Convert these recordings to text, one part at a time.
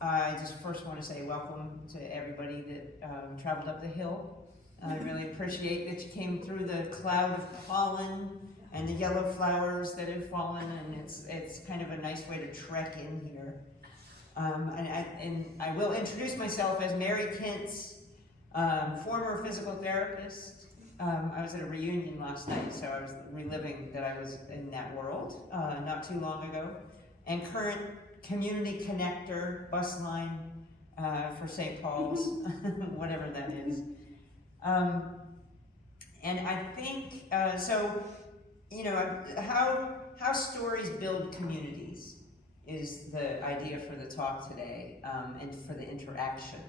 I just first want to say welcome to everybody that traveled up the hill. I really appreciate that you came through the cloud of pollen and the yellow flowers that have fallen, and it's kind of a nice way to trek in here. And I will introduce myself as Mary Kintz, former physical therapist. I was at a reunion last night, so I was reliving that I was in that world not too long ago. And current community connector, bus line for St. Paul's, whatever that is. And I think, so, you know, how stories build communities is the idea for the talk today, and for the interaction.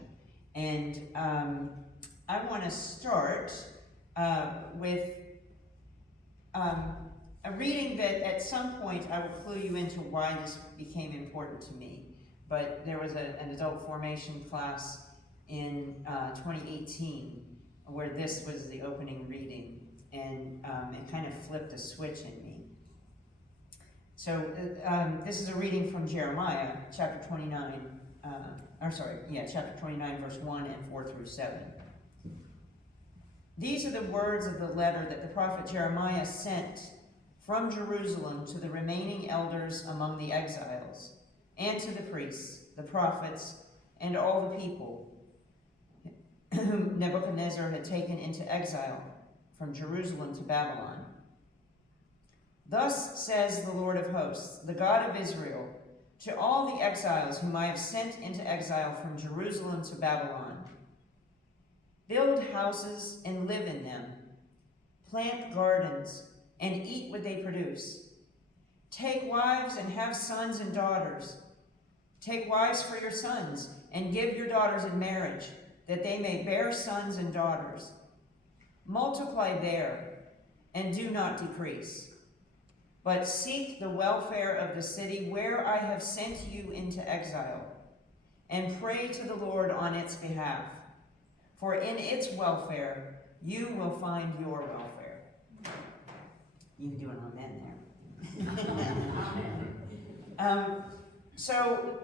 And I want to start with a reading that at some point I will clue you into why this became important to me. But there was an adult formation class in 2018 where this was the opening reading, and it kind of flipped a switch in me. So this is a reading from Jeremiah, chapter 29, chapter 29, verse 1 and 4 through 7. These are the words of the letter that the prophet Jeremiah sent from Jerusalem to the remaining elders among the exiles, and to the priests, the prophets, and all the people whom Nebuchadnezzar had taken into exile from Jerusalem to Babylon. Thus says the Lord of hosts, the God of Israel, to all the exiles whom I have sent into exile from Jerusalem to Babylon: build houses and live in them, plant gardens and eat what they produce. Take wives and have sons and daughters. Take wives for your sons and give your daughters in marriage, that they may bear sons and daughters. Multiply there and do not decrease, but seek the welfare of the city where I have sent you into exile, and pray to the Lord on its behalf, for in its welfare you will find your welfare. You can do an amen there. So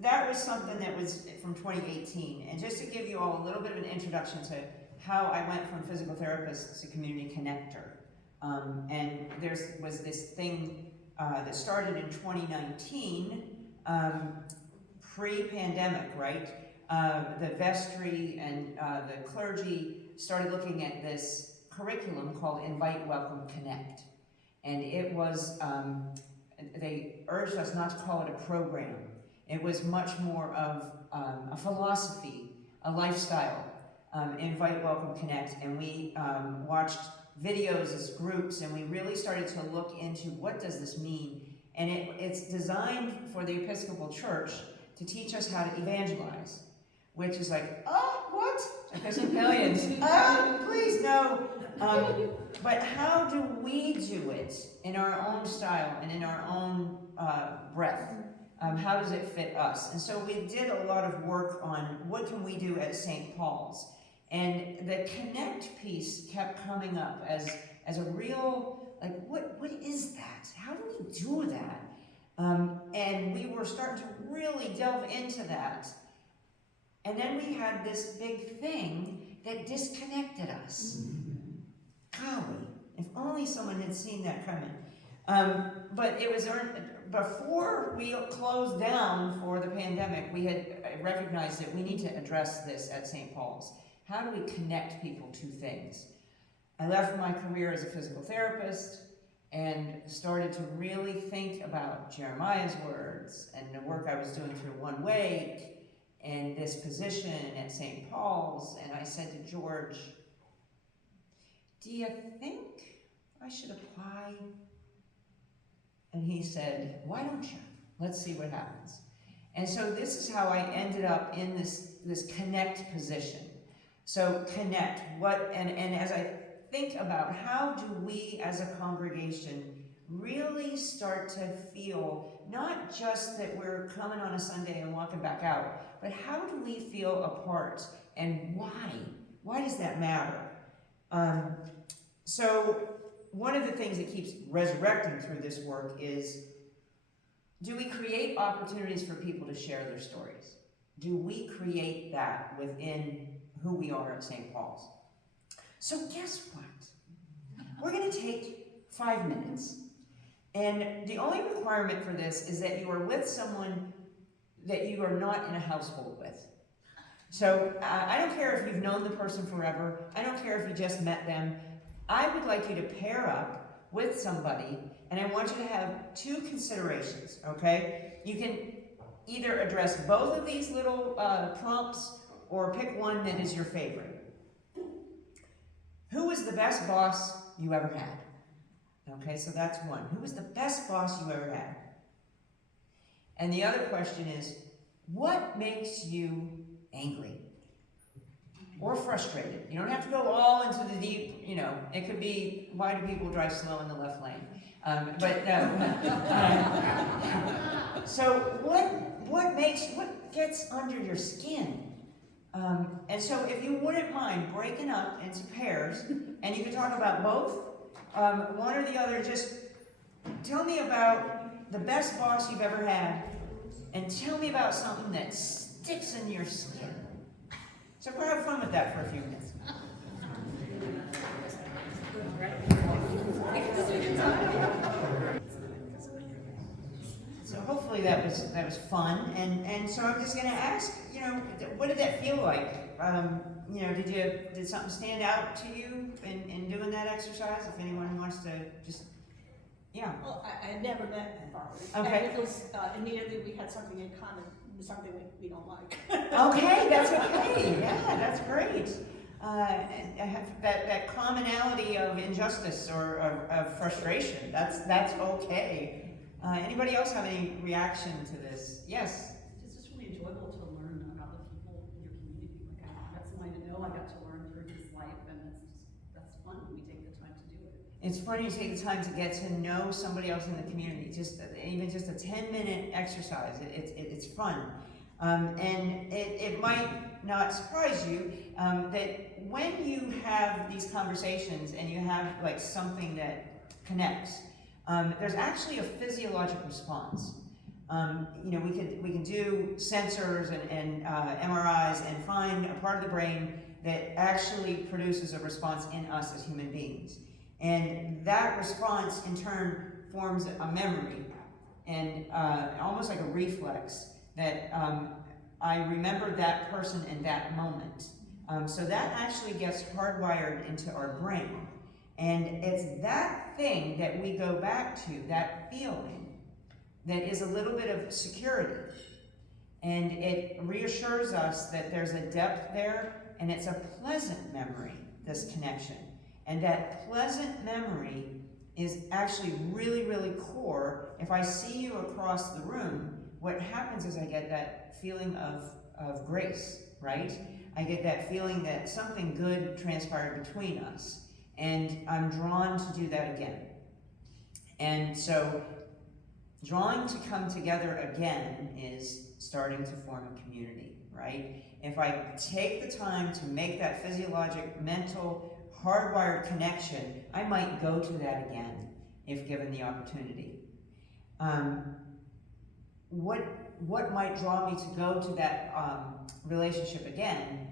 that was something that was from 2018. And just to give you all a little bit of an introduction to how I went from physical therapist to community connector. And there was this thing that started in 2019, pre-pandemic, right? The vestry and the clergy started looking at this curriculum called Invite, Welcome, Connect. And it was, they urged us not to call it a program. It was much more of a philosophy, a lifestyle, Invite, Welcome, Connect. And we watched videos as groups, and we really started to look into what does this mean. And it's designed for the Episcopal Church to teach us how to evangelize, which is like, oh, what? Episcopalians, please, no. But how do we do it in our own style and in our own breath? How does it fit us? And so we did a lot of work on what can we do at St. Paul's. And the connect piece kept coming up as a real, like, what is that? How do we do that? And we were starting to really delve into that. And then we had this big thing that disconnected us. Golly, if only someone had seen that coming. But it was before we closed down for the pandemic, we had recognized that we need to address this at St. Paul's. How do we connect people to things? I left my career as a physical therapist and started to really think about Jeremiah's words and the work I was doing through One Wake and this position at St. Paul's. And I said to George, do you think I should apply? And he said, why don't you? Let's see what happens. And so this is how I ended up in this connect position. So connect, and as I think about how do we as a congregation really start to feel not just that we're coming on a Sunday and walking back out, but how do we feel a part, and why? Why does that matter? So one of the things that keeps resurrecting through this work is, do we create opportunities for people to share their stories? do we create that within who we are at St. Paul's? So guess what? We're going to take 5 minutes, and the only requirement for this is that you are with someone that you are not in a household with. So I don't care if you've known the person forever. I don't care if you just met them. I would like you to pair up with somebody, and I want you to have 2 considerations, okay? You can either address both of these little prompts or pick one that is your favorite. Who was the best boss you ever had? Okay, so that's one. Who was the best boss you ever had? And the other question is, what makes you angry or frustrated? You don't have to go all into the deep, it could be, why do people drive slow in the left lane? So what gets under your skin? And so if you wouldn't mind breaking up into pairs, and you can talk about both, one or the other, just tell me about the best boss you've ever had, and tell me about something that sticks in your skin. So we'll have fun with that for a few minutes. So hopefully that was fun, and so I'm just going to ask, what did that feel like? Did something stand out to you in doing that exercise? If anyone wants to just, yeah. Well, I had never met Barbara. Okay. And it was immediately we had something in common, something we don't like. Okay, that's okay. Yeah, that's great. That commonality of injustice or of frustration, that's okay. Anybody else have any reaction to this? Yes? It's just really enjoyable to learn about the people in your community. Like I got somebody to know, I got to learn through his life, and that's fun when we take the time to do it. It's fun you take the time to get to know somebody else in the community, even just a 10-minute exercise. It's fun. And it might not surprise you that when you have these conversations and you have like something that connects, there's actually a physiologic response. We can do sensors and MRIs and find a part of the brain that actually produces a response in us as human beings. And that response in turn forms a memory and almost like a reflex that I remember that person in that moment. So that actually gets hardwired into our brain. And it's that thing that we go back to, that feeling, that is a little bit of security. And it reassures us that there's a depth there, and it's a pleasant memory, this connection. And that pleasant memory is actually really, really core. If I see you across the room, what happens is I get that feeling of grace, right? I get that feeling that something good transpired between us. And I'm drawn to do that again. And so, drawing to come together again is starting to form a community, right? If I take the time to make that physiologic, mental, hardwired connection, I might go to that again if given the opportunity. What might draw me to go to that relationship again?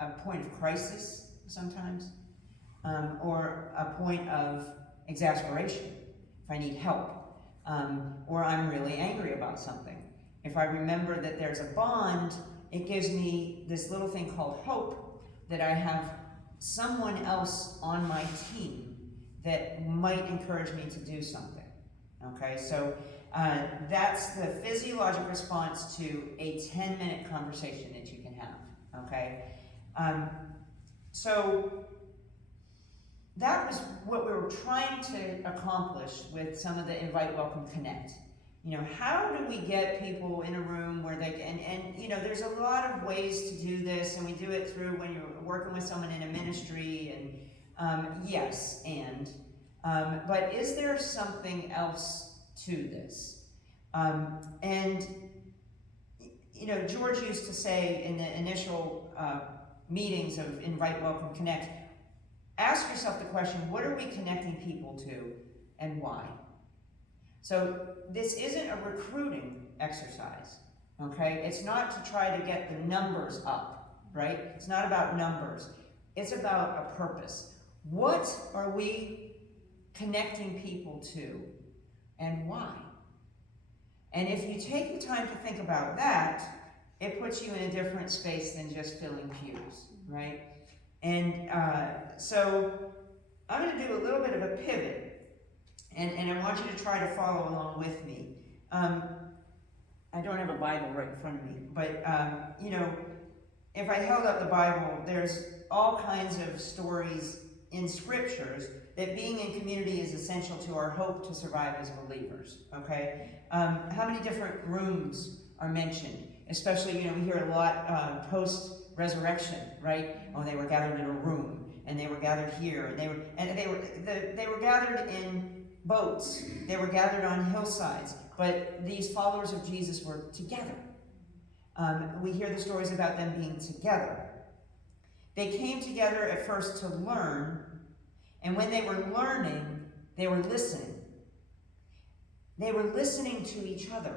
A point of crisis sometimes. Or a point of exasperation, if I need help, or I'm really angry about something. If I remember that there's a bond, it gives me this little thing called hope that I have someone else on my team that might encourage me to do something. Okay, so that's the physiologic response to a 10-minute conversation that you can have. Okay, so that was what we were trying to accomplish with some of the Invite, Welcome, Connect. How do we get people in a room where they can, and there's a lot of ways to do this, and we do it through when you're working with someone in a ministry, and but is there something else to this? George used to say in the initial meetings of Invite, Welcome, Connect, ask yourself the question, what are we connecting people to and why? So this isn't a recruiting exercise. okay? It's not to try to get the numbers up, right? It's not about numbers. It's about a purpose. What are we connecting people to, and why? And if you take the time to think about that, it puts you in a different space than just filling pews, right? And so I'm going to do a little bit of a pivot, and I want you to try to follow along with me. I don't have a Bible right in front of me, but you know, if I held up the Bible, there's all kinds of stories in scriptures that being in community is essential to our hope to survive as believers, okay? How many different rooms are mentioned? Especially, you know, we hear a lot post-resurrection, right? Oh, they were gathered in a room, and they were gathered here, and they were gathered in boats, they were gathered on hillsides, but these followers of Jesus were together. We hear the stories about them being together. They came together at first to learn, and when they were learning, they were listening. They were listening to each other.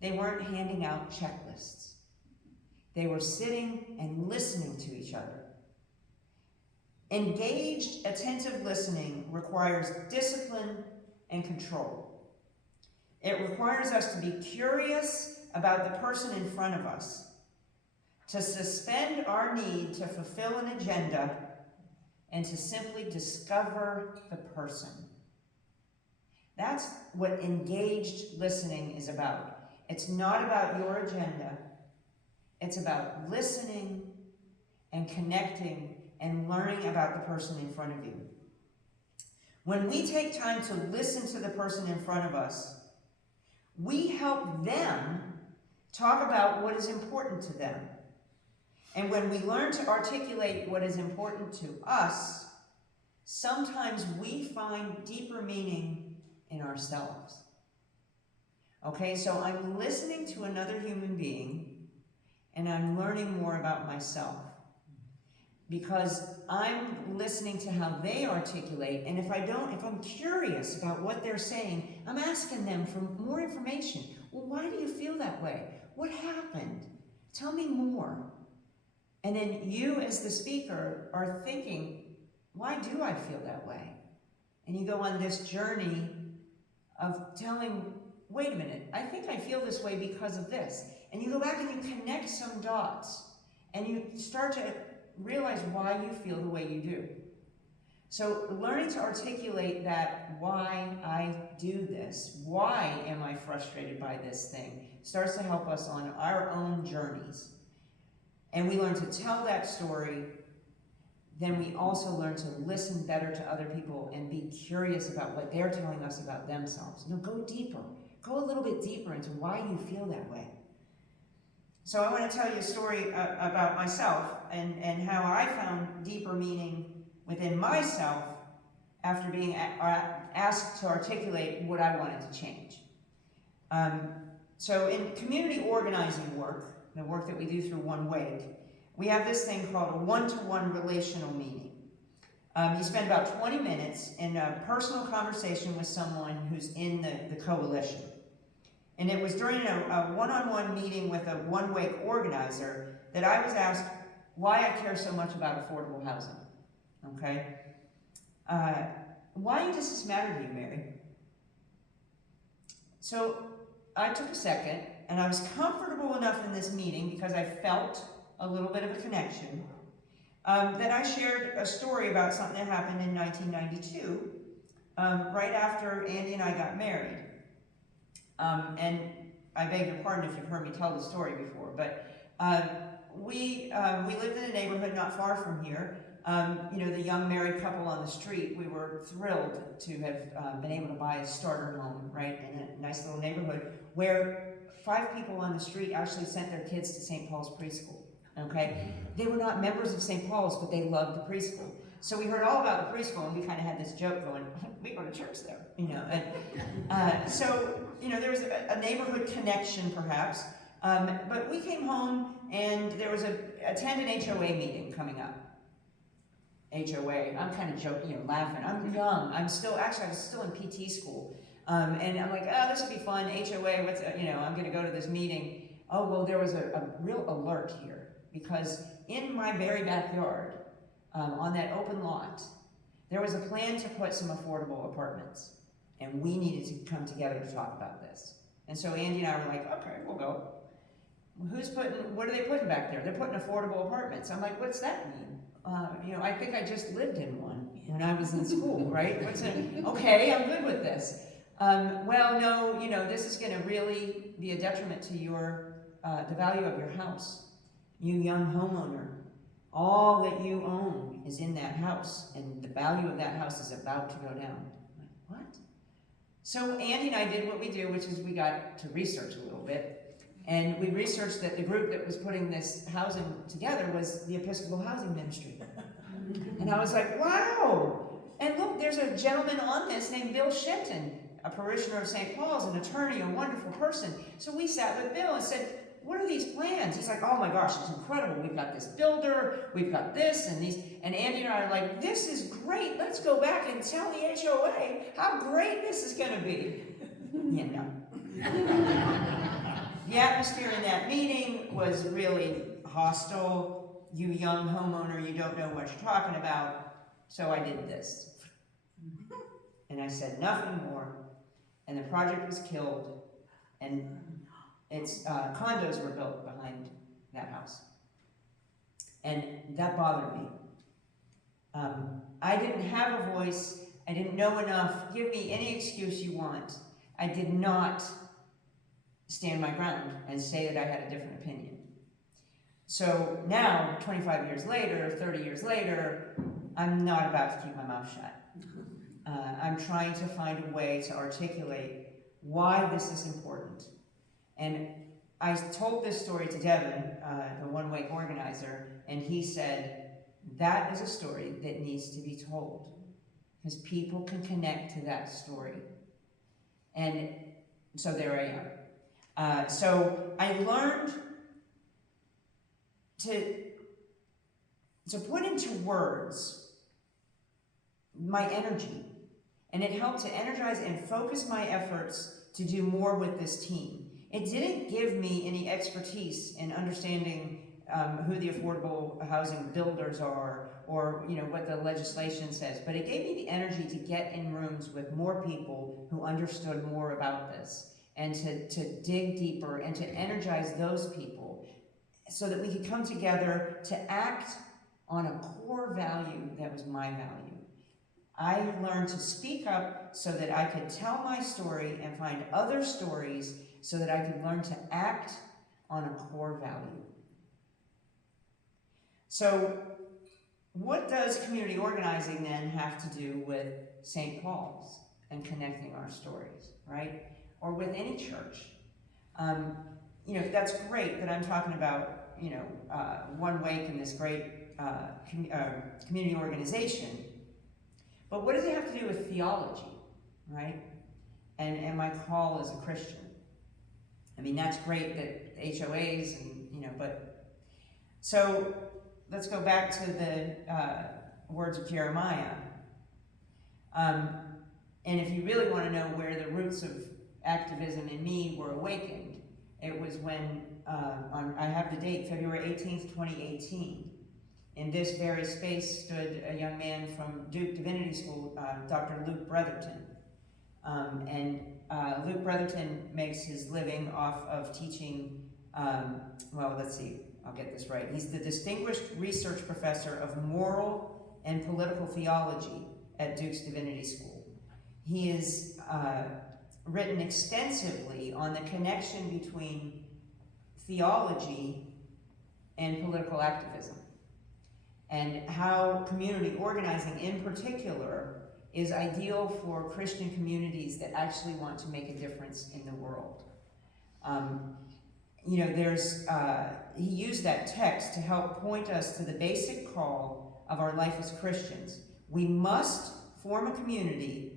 They weren't handing out checklists. They were sitting and listening to each other. Engaged, attentive listening requires discipline and control. It requires us to be curious about the person in front of us, to suspend our need to fulfill an agenda, and to simply discover the person. That's what engaged listening is about. It's not about your agenda. It's about listening and connecting and learning about the person in front of you. When we take time to listen to the person in front of us, we help them talk about what is important to them. And when we learn to articulate what is important to us, sometimes we find deeper meaning in ourselves. Okay, so I'm listening to another human being, and I'm learning more about myself. Because I'm listening to how they articulate, and if I'm curious about what they're saying, I'm asking them for more information. Well, why do you feel that way? What happened? Tell me more. And then you, as the speaker, are thinking, why do I feel that way? And you go on this journey of telling, wait a minute, I think I feel this way because of this. And you go back and you connect some dots, and you start to realize why you feel the way you do. So learning to articulate that, why I do this, why am I frustrated by this thing, starts to help us on our own journeys. And we learn to tell that story, then we also learn to listen better to other people and be curious about what they're telling us about themselves. No, go deeper. Go a little bit deeper into why you feel that way. So I want to tell you a story about myself and how I found deeper meaning within myself after being asked to articulate what I wanted to change. So in community organizing work, the work that we do through One Wake, we have this thing called a one-to-one relational meeting. You spend about 20 minutes in a personal conversation with someone who's in the coalition. And it was during a one-on-one meeting with a One Wake organizer that I was asked why I care so much about affordable housing, okay? Why does this matter to you, Mary? So I took a second, and I was comfortable enough in this meeting because I felt a little bit of a connection, that I shared a story about something that happened in 1992, right after Andy and I got married. And I beg your pardon if you've heard me tell the story before, but we lived in a neighborhood not far from here. You know, the young married couple on the street, we were thrilled to have been able to buy a starter home, right, in a nice little neighborhood where 5 people on the street actually sent their kids to St. Paul's preschool, okay? They were not members of St. Paul's, but they loved the preschool. So we heard all about the preschool, and we kind of had this joke going, we go to church there, you know. And, so, you know, there was a neighborhood connection, perhaps. But we came home, and there was attend an HOA meeting coming up. HOA, I'm kind of joking, you know, laughing. I'm young. I was still in PT school. And I'm like, oh, this will be fun, HOA, I'm gonna go to this meeting. Oh, well, there was a real alert here, because in my very backyard, on that open lot, there was a plan to put some affordable apartments, and we needed to come together to talk about this. And so Andy and I were like, okay, we'll go. What are they putting back there? They're putting affordable apartments. I'm like, what's that mean? I think I just lived in one when I was in school, right? Okay, I'm good with this. Well, no, this is gonna really be a detriment to the value of your house. You young homeowner, all that you own is in that house, and the value of that house is about to go down. I'm like, what? So Andy and I did what we do, which is we got to research a little bit, and we researched that the group that was putting this housing together was the Episcopal Housing Ministry. And I was like, wow! And look, there's a gentleman on this named Bill Shenton, a parishioner of St. Paul's, an attorney, a wonderful person. So we sat with Bill and said, what are these plans? He's like, oh my gosh, it's incredible. We've got this builder, we've got this and these. And Andy and I are like, this is great. Let's go back and tell the HOA how great this is going to be. The atmosphere in that meeting was really hostile. You young homeowner, you don't know what you're talking about. So I did this. And I said nothing more. And the project was killed. And its condos were built behind that house. And that bothered me. I didn't have a voice. I didn't know enough. Give me any excuse you want. I did not stand my ground and say that I had a different opinion. So now, 25 years later, 30 years later, I'm not about to keep my mouth shut. I'm trying to find a way to articulate why this is important. And I told this story to Devin, the one-way organizer, and he said, that is a story that needs to be told, because people can connect to that story. And so there I am. So I learned to put into words my energy, and it helped to energize and focus my efforts to do more with this team. It didn't give me any expertise in understanding who the affordable housing builders are, or what the legislation says, but it gave me the energy to get in rooms with more people who understood more about this, and to dig deeper and to energize those people so that we could come together to act on a core value that was my value. I learned to speak up so that I could tell my story and find other stories so that I could learn to act on a core value. So what does community organizing then have to do with St. Paul's and connecting our stories, right? Or with any church? That's great that I'm talking about, One Wake and this great community organization. But what does it have to do with theology, right? And my call as a Christian. I mean, that's great that HOAs but so let's go back to the words of Jeremiah. And if you really want to know where the roots of activism in me were awakened, it was when, I have the date, February 18th, 2018. In this very space stood a young man from Duke Divinity School, Dr. Luke Bretherton. Luke Bretherton makes his living off of teaching, let's see, I'll get this right. He's the Distinguished Research Professor of Moral and Political Theology at Duke's Divinity School. He has written extensively on the connection between theology and political activism, and how community organizing in particular is ideal for Christian communities that actually want to make a difference in the world. He used that text to help point us to the basic call of our life as Christians. We must form a community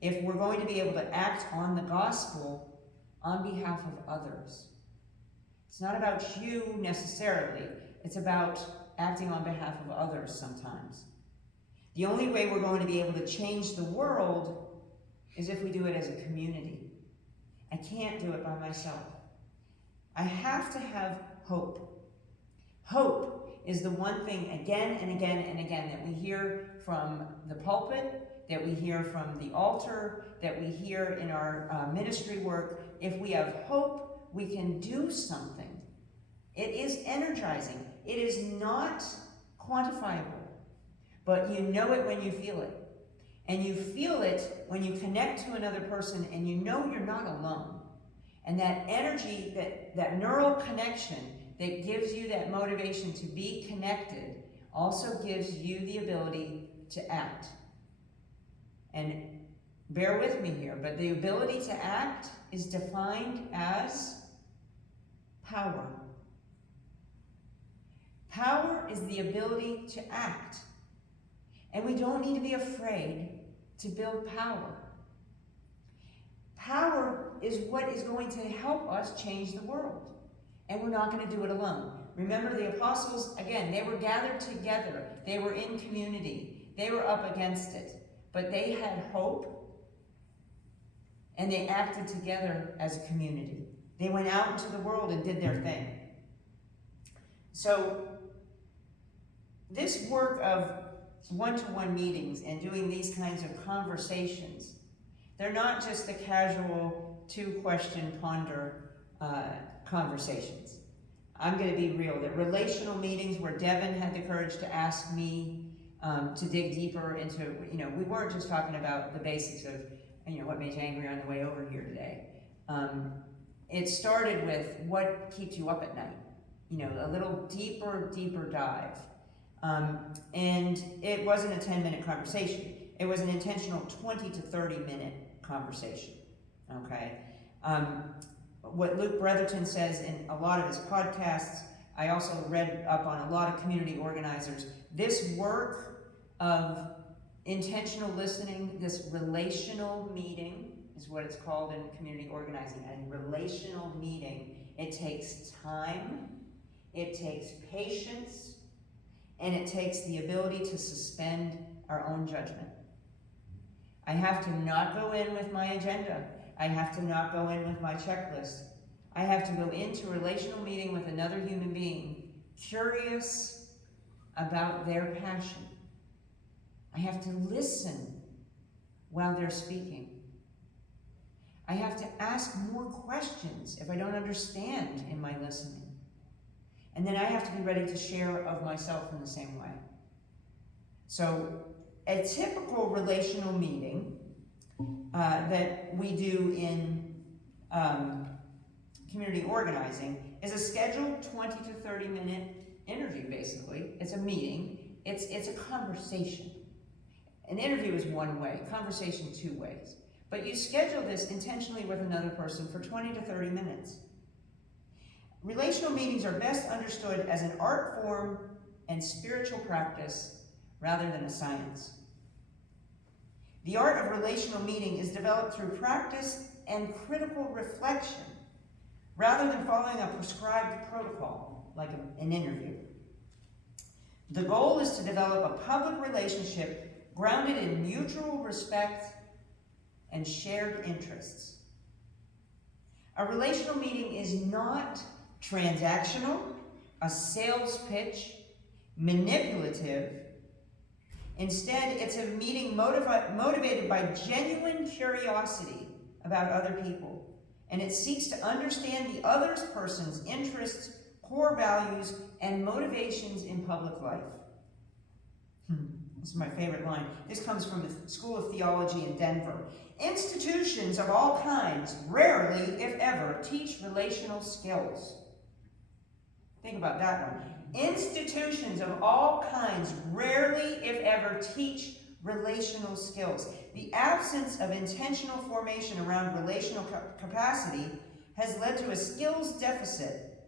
if we're going to be able to act on the gospel on behalf of others. It's not about you necessarily, it's about acting on behalf of others sometimes. The only way we're going to be able to change the world is if we do it as a community. I can't do it by myself. I have to have hope. Hope is the one thing again and again and again that we hear from the pulpit, that we hear from the altar, that we hear in our ministry work. If we have hope, we can do something. It is energizing. It is not quantifiable, but you know it when you feel it. And you feel it when you connect to another person and you know you're not alone. And that energy, that neural connection that gives you that motivation to be connected also gives you the ability to act. And bear with me here, but the ability to act is defined as power. Power is the ability to act. And we don't need to be afraid to build power. Power is what is going to help us change the world. And we're not going to do it alone. Remember, the apostles, again, they were gathered together. They were in community. They were up against it. But they had hope, and they acted together as a community. They went out into the world and did their thing. So, this work of one-to-one meetings and doing these kinds of conversations, they're not just the casual two-question ponder conversations. I'm going to be real, that relational meetings where Devin had the courage to ask me to dig deeper into, we weren't just talking about the basics of, what made you angry on the way over here today. It started with what keeps you up at night, a little deeper dive. And it wasn't a 10-minute conversation. It was an intentional 20 to 30-minute conversation, okay? What Luke Bretherton says in a lot of his podcasts, I also read up on a lot of community organizers, this work of intentional listening, this relational meeting is what it's called in community organizing, a relational meeting. It takes time, it takes patience, and it takes the ability to suspend our own judgment. I have to not go in with my agenda. I have to not go in with my checklist. I have to go into a relational meeting with another human being, curious about their passion. I have to listen while they're speaking. I have to ask more questions if I don't understand in my listening. And then I have to be ready to share of myself in the same way. So a typical relational meeting that we do in community organizing is a scheduled 20 to 30 minute interview, basically. It's a meeting. It's a conversation. An interview is one way, conversation two ways. But you schedule this intentionally with another person for 20 to 30 minutes. Relational meetings are best understood as an art form and spiritual practice rather than a science. The art of relational meeting is developed through practice and critical reflection rather than following a prescribed protocol like an interview. The goal is to develop a public relationship grounded in mutual respect and shared interests. A relational meeting is not transactional, a sales pitch, manipulative. Instead, it's a meeting motivated by genuine curiosity about other people, and it seeks to understand the other person's interests, core values, and motivations in public life. This is my favorite line. This comes from the School of Theology in Denver. Institutions of all kinds rarely, if ever, teach relational skills. Think about that one. Institutions of all kinds rarely, if ever, teach relational skills. The absence of intentional formation around relational capacity has led to a skills deficit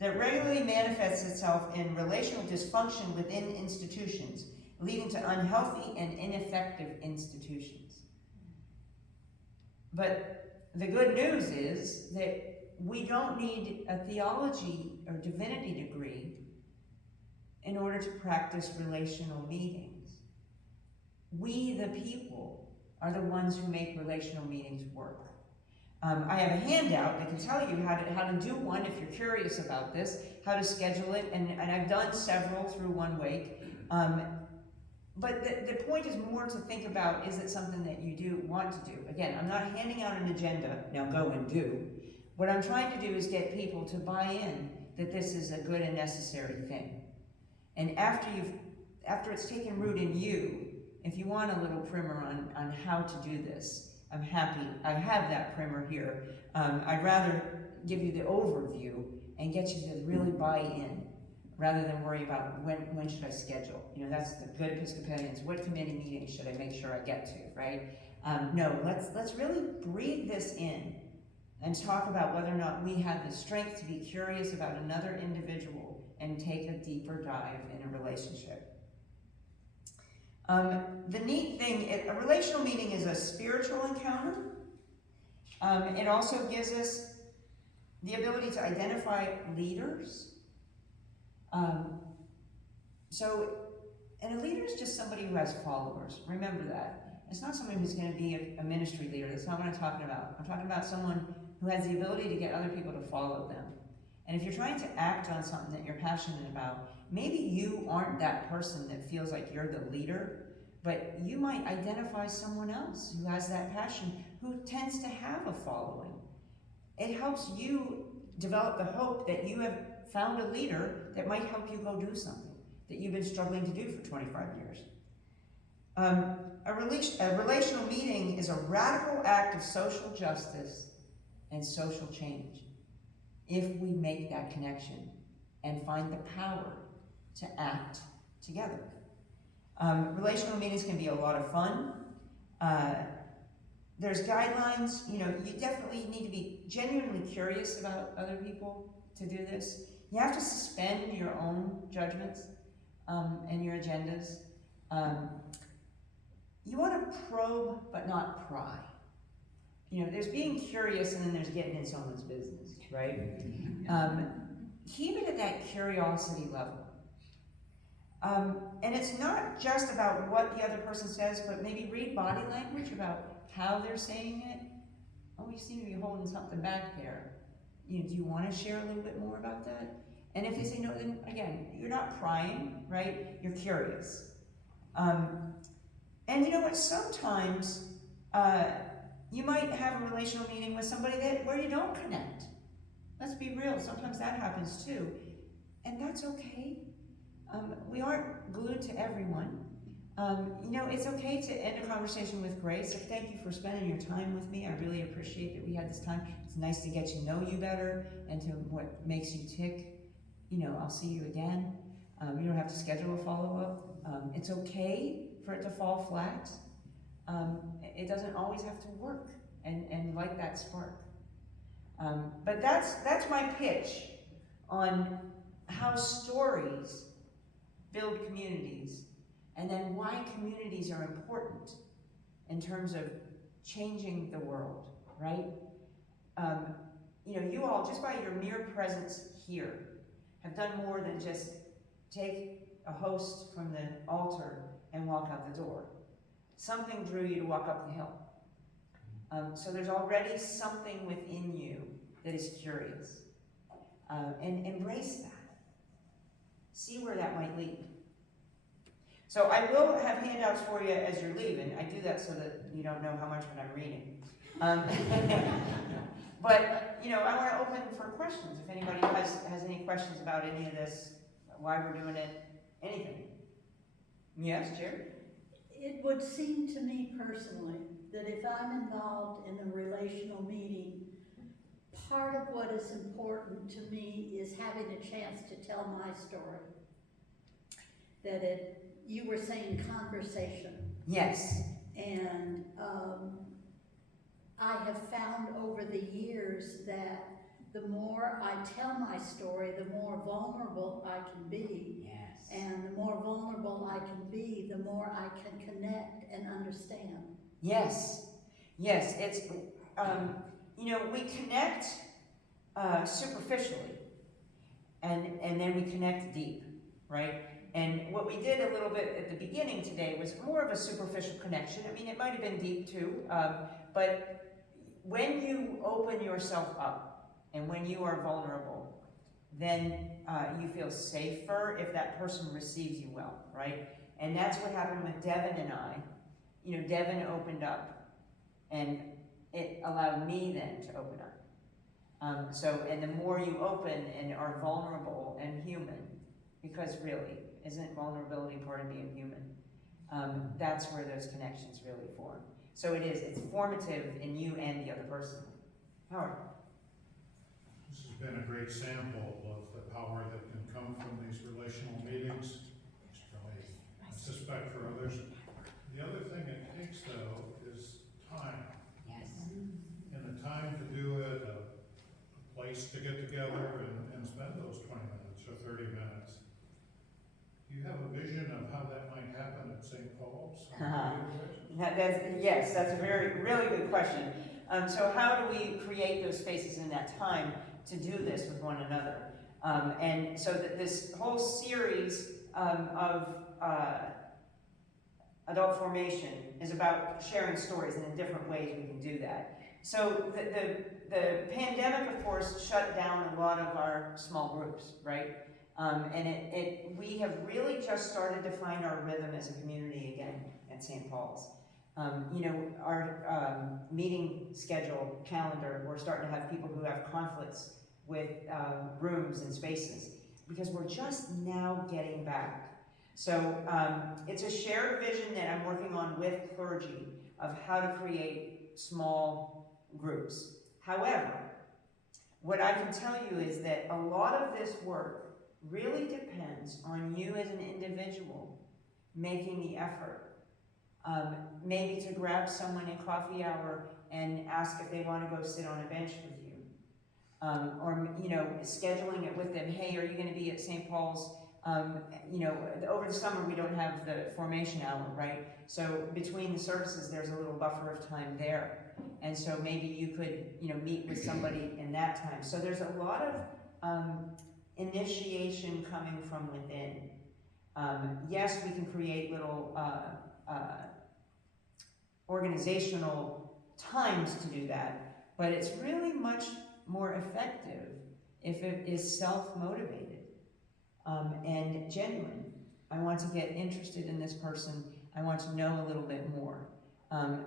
that regularly manifests itself in relational dysfunction within institutions, leading to unhealthy and ineffective institutions. But the good news is that we don't need a theology or divinity degree in order to practice relational meetings. We, the people, are the ones who make relational meetings work. I have a handout that can tell you how to do one if you're curious about this, how to schedule it, and I've done several through One Wake. But the point is more to think about, is it something that you do want to do? Again, I'm not handing out an agenda, now go and do. What I'm trying to do is get people to buy in that this is a good and necessary thing. And after it's taken root in you, if you want a little primer on how to do this, I'm happy. I have that primer here. I'd rather give you the overview and get you to really buy in, rather than worry about when should I schedule. You know, that's the good Episcopalians. What committee meetings should I make sure I get to, right? No, let's really breathe this in and talk about whether or not we have the strength to be curious about another individual and take a deeper dive in a relationship. The neat thing, a relational meeting is a spiritual encounter. It also gives us the ability to identify leaders. And a leader is just somebody who has followers. Remember that. It's not someone who's going to be a ministry leader. That's not what I'm talking about. I'm talking about someone who has the ability to get other people to follow them. And if you're trying to act on something that you're passionate about, maybe you aren't that person that feels like you're the leader, but you might identify someone else who has that passion, who tends to have a following. It helps you develop the hope that you have found a leader that might help you go do something that you've been struggling to do for 25 years. A relational meeting is a radical act of social justice and social change if we make that connection and find the power to act together. Relational meetings can be a lot of fun. There's guidelines. You know, you definitely need to be genuinely curious about other people to do this. You have to suspend your own judgments and your agendas. You want to probe but not pry. You know, there's being curious and then there's getting in someone's business, right? Keep it at that curiosity level. And it's not just about what the other person says, but maybe read body language about how they're saying it. Oh, you seem to be holding something back there. You know, do you want to share a little bit more about that? And if they say no, then again, you're not prying, right? You're curious. And you know what? Sometimes you might have a relational meeting with somebody where you don't connect. Let's be real. Sometimes that happens too, and that's okay. We aren't glued to everyone. You know, it's okay to end a conversation with grace. So thank you for spending your time with me. I really appreciate that we had this time. It's nice to get to know you better and to what makes you tick. You know, I'll see you again. You don't have to schedule a follow-up. It's okay for it to fall flat. It doesn't always have to work and light that spark. But that's my pitch on how stories build communities, and then why communities are important in terms of changing the world, right? You know, you all, just by your mere presence here, have done more than just take a host from the altar and walk out the door. Something drew you to walk up the hill. So there's already something within you that is curious. And embrace that. See where that might lead. So I will have handouts for you as you're leaving. I do that so that you don't know how much of it I'm reading. But, you know, I want to open for questions. If anybody has any questions about any of this, why we're doing it, anything. Yes, Jerry? It would seem to me personally that if I'm involved in a relational meeting, part of what is important to me is having a chance to tell my story. That you were saying conversation. Yes. And I have found over the years that the more I tell my story, the more vulnerable I can be. Yes. And the more vulnerable I can be, the more I can connect and understand. Yes. Yes. It's, you know, we connect superficially, and then we connect deep, right? And what we did a little bit at the beginning today was more of a superficial connection. I mean, it might have been deep too, but when you open yourself up and when you are vulnerable, then you feel safer if that person receives you well, right? And that's what happened with Devin and I. You know, Devin opened up, and it allowed me then to open up. And the more you open and are vulnerable and human, because really, isn't vulnerability part of being human? That's where those connections really form. So it's formative in you and the other person. Howard? This has been a great sample of the power that can come from these relational meetings. It's really, I suspect, for others. The other thing it takes, though, is time. Yes. And the time to do it, a place to get together and spend those 20 minutes or 30 minutes. Do you have a vision of how that might happen at St. Paul's? That's a really good question. So how do we create those spaces in that time to do this with one another? And so this whole series of adult formation is about sharing stories, and in different ways we can do that. So the pandemic, of course, shut down a lot of our small groups, right? And we have really just started to find our rhythm as a community again at St. Paul's. You know, our meeting schedule, calendar, we're starting to have people who have conflicts with rooms and spaces because we're just now getting back. So it's a shared vision that I'm working on with clergy of how to create small groups. However, what I can tell you is that a lot of this work really depends on you as an individual making the effort. Maybe to grab someone in coffee hour and ask if they want to go sit on a bench with you. Or, you know, scheduling it with them. Hey, are you going to be at St. Paul's? You know, over the summer we don't have the formation hour, right? So between the services, there's a little buffer of time there. And so maybe you could, you know, meet with somebody in that time. So there's a lot of initiation coming from within. Yes, we can create little organizational times to do that, but it's really much more effective if it is self-motivated and genuine. I want to get interested in this person. I want to know a little bit more.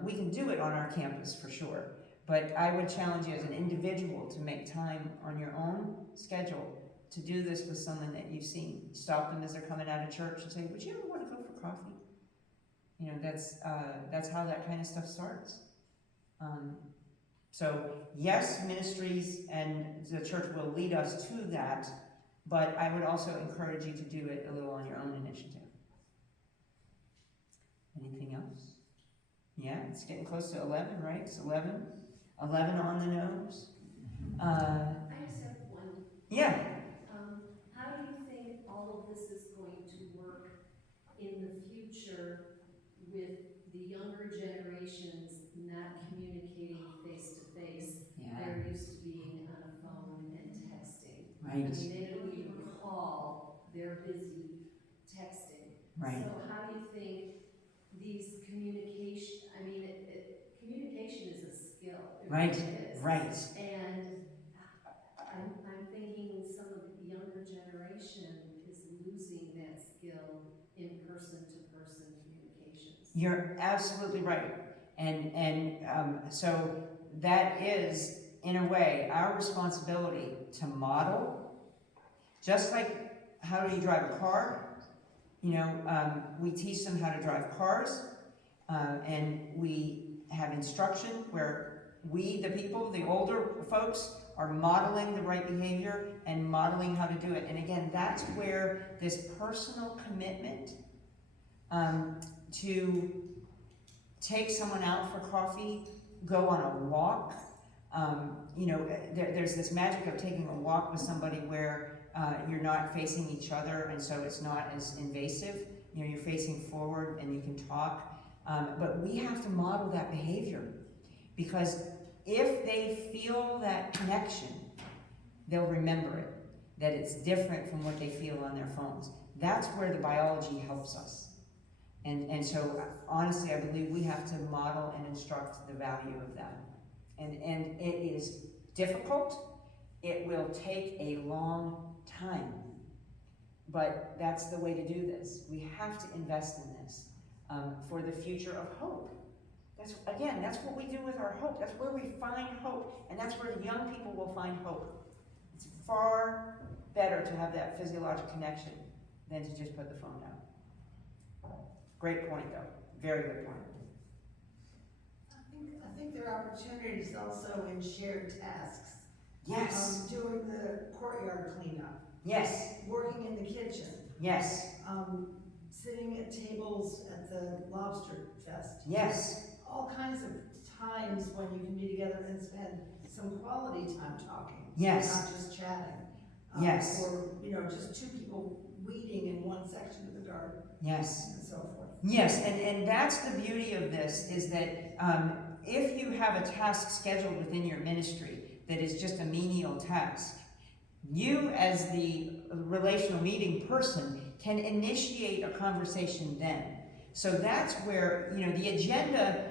We can do it on our campus for sure, but I would challenge you as an individual to make time on your own schedule to do this with someone that you've seen. Stop them as they're coming out of church and say, would you ever want to go for coffee? You know, that's how that kind of stuff starts. So yes, ministries and the church will lead us to that, but I would also encourage you to do it a little on your own initiative. Anything else? Yeah, it's getting close to 11, right? It's 11 on the nose. I just have one. Yeah. How do you think all of this is going to work in the future with the younger generations not communicating face to face? Yeah. They're used to being on a phone and texting. Right. I mean, they don't even call, they're busy texting. Right. So how do you think these communication, I mean, communication is a skill. It Right. really is. Right. And I'm thinking some of the younger generation is losing that skill in person-to-person communications. You're absolutely right. And so that is, in a way, our responsibility to model, just like how do you drive a car? You know, we teach them how to drive cars, and we have instruction where we, the people, the older folks, are modeling the right behavior and modeling how to do it. And again, that's where this personal commitment to take someone out for coffee, go on a walk. You know, there's this magic of taking a walk with somebody where you're not facing each other, and so it's not as invasive. You know, you're facing forward and you can talk. But we have to model that behavior, because if they feel that connection, they'll remember it. that it's different from what they feel on their phones. That's where the biology helps us. And so honestly, I believe we have to model and instruct the value of that. And it is difficult. It will take a long time. But that's the way to do this. We have to invest in this for the future of hope. That's what we do with our hope. That's where we find hope. And that's where the young people will find hope. It's far better to have that physiologic connection than to just put the phone down. Great point, though. Very good point. I think there are opportunities also in shared tasks. Yes. Doing the courtyard cleanup, Yes. working in the kitchen, Yes. sitting at tables at the Lobster Fest. Yes. All kinds of times when you can be together and spend some quality time talking. Yes. Not just chatting. Yes. Or, just two people weeding in one section of the garden Yes. and so forth. Yes, and that's the beauty of this, is that if you have a task scheduled within your ministry that is just a menial task, you as the relational meeting person can initiate a conversation then. So that's where, the agenda,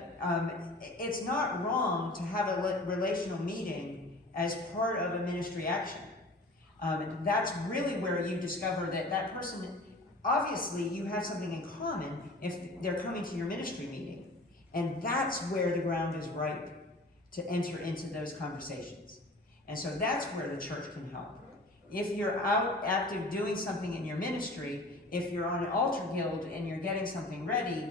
it's not wrong to have a relational meeting as part of a ministry action. That's really where you discover that person, obviously you have something in common if they're coming to your ministry meeting. And that's where the ground is ripe to enter into those conversations. And so that's where the church can help. If you're out active doing something in your ministry, if you're on an altar guild and you're getting something ready,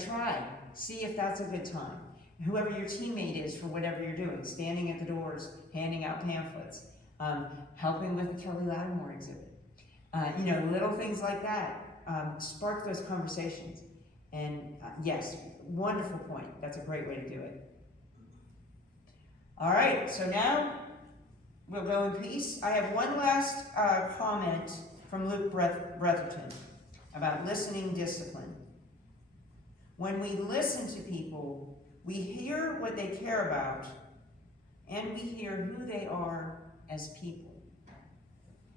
try. See if that's a good time. Whoever your teammate is for whatever you're doing, standing at the doors, handing out pamphlets, helping with the Kelly Lattimore exhibit. Little things like that spark those conversations. And yes, wonderful point. That's a great way to do it. All right, so now we'll go in peace. I have one last comment from Luke Bretherton about listening discipline. When we listen to people, we hear what they care about, and we hear who they are as people.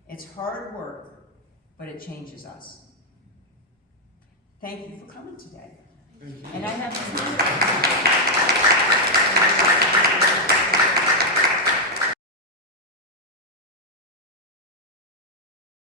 It's hard work, but it changes us. Thank you for coming today. Thank you. And I have